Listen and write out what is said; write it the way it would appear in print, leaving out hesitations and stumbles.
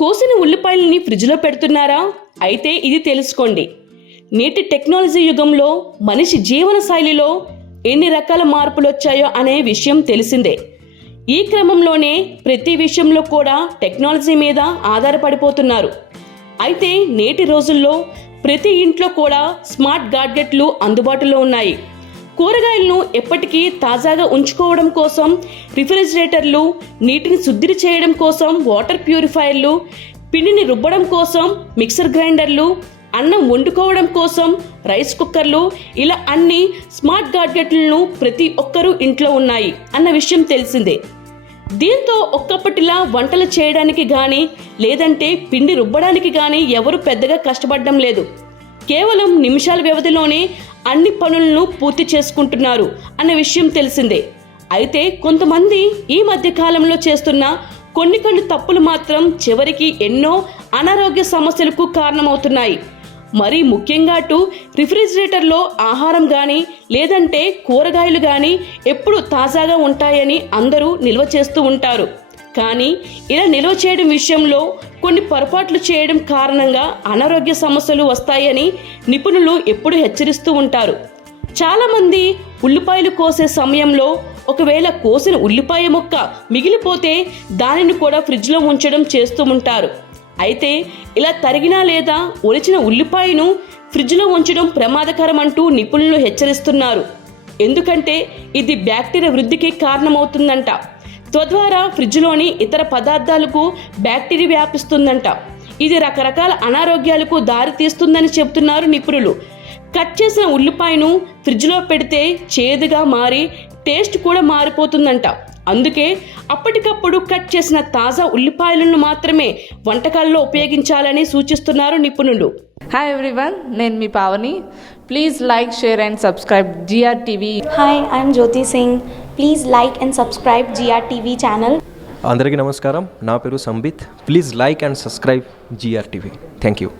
కోసిన ఉల్లిపాయలని ఫ్రిడ్జ్లో పెడుతున్నారా? అయితే ఇది తెలుసుకోండి. నేటి టెక్నాలజీ యుగంలో మనిషి జీవన శైలిలో ఎన్ని రకాల మార్పులు వచ్చాయో అనే విషయం తెలిసిందే. ఈ క్రమంలోనే ప్రతి విషయంలో కూడా టెక్నాలజీ మీద ఆధారపడిపోతున్నారు. అయితే నేటి రోజుల్లో ప్రతి ఇంట్లో కూడా స్మార్ట్ గాడ్జెట్లు అందుబాటులో ఉన్నాయి. కూరగాయలను ఎప్పటికీ తాజాగా ఉంచుకోవడం కోసం రిఫ్రిజిరేటర్లు, నీటిని శుద్ధి చేయడం కోసం వాటర్ ప్యూరిఫైయర్లు, పిండిని రుబ్బడం కోసం మిక్సర్ గ్రైండర్లు, అన్నం వండుకోవడం కోసం రైస్ కుక్కర్లు, ఇలా అన్ని స్మార్ట్ గాడ్జెట్లను ప్రతి ఒక్కరూ ఇంట్లో ఉన్నాయి అన్న విషయం తెలిసిందే. దీంతో ఒక్కప్పటిలా వంటలు చేయడానికి కానీ లేదంటే పిండి రుబ్బడానికి కానీ ఎవరు పెద్దగా కష్టపడడం లేదు. కేవలం నిమిషాల వ్యవధిలోనే అన్ని పనులను పూర్తి చేసుకుంటున్నారు అన్న విషయం తెలిసిందే. అయితే కొంతమంది ఈ మధ్య కాలంలో చేస్తున్న కొన్ని తప్పులు మాత్రం చివరికి ఎన్నో అనారోగ్య సమస్యలకు కారణమవుతున్నాయి. మరి ముఖ్యంగా రిఫ్రిజిరేటర్లో ఆహారం కానీ లేదంటే కూరగాయలు కానీ ఎప్పుడు తాజాగా ఉంటాయని అందరూ నిల్వ చేస్తూ ఉంటారు. కానీ ఇలా నిల్వ చేయడం విషయంలో కొన్ని పొరపాట్లు చేయడం కారణంగా అనారోగ్య సమస్యలు వస్తాయని నిపుణులు ఎప్పుడు హెచ్చరిస్తూ ఉంటారు. చాలామంది ఉల్లిపాయలు కోసే సమయంలో ఒకవేళ కోసిన ఉల్లిపాయ ముక్క మిగిలిపోతే దానిని కూడా ఫ్రిడ్జ్లో ఉంచడం చేస్తూ ఉంటారు. అయితే ఇలా తరిగిన లేదా ఒలిచిన ఉల్లిపాయను ఫ్రిడ్జ్లో ఉంచడం ప్రమాదకరం అంటూ నిపుణులు హెచ్చరిస్తున్నారు. ఎందుకంటే ఇది బ్యాక్టీరియా వృద్ధికి కారణమవుతుందంట. తద్వారా ఫ్రిడ్జ్లోని ఇతర పదార్థాలకు బ్యాక్టీరియా వ్యాపిస్తుందంట. ఇది రకరకాల అనారోగ్యాలకు దారి తీస్తుందని చెబుతున్నారు నిపుణులు. కట్ చేసిన ఉల్లిపాయను ఫ్రిడ్జ్లో పెడితే చేదుగా మారి టేస్ట్ కూడా మారిపోతుందంట. అందుకే అప్పటికప్పుడు కట్ చేసిన తాజా ఉల్లిపాయలను మాత్రమే వంటకాల్లో ఉపయోగించాలని సూచిస్తున్నారు నిపుణులు. హాయ్ ఎవ్రీవన్, నేను మీ Pavani. Please like, share and subscribe GRTV. Hi, I'm Jyoti Singh. Please like and subscribe GRTV channel. అందరికీ నమస్కారం. నా పేరు Sambit. Please like and subscribe GRTV. Thank you.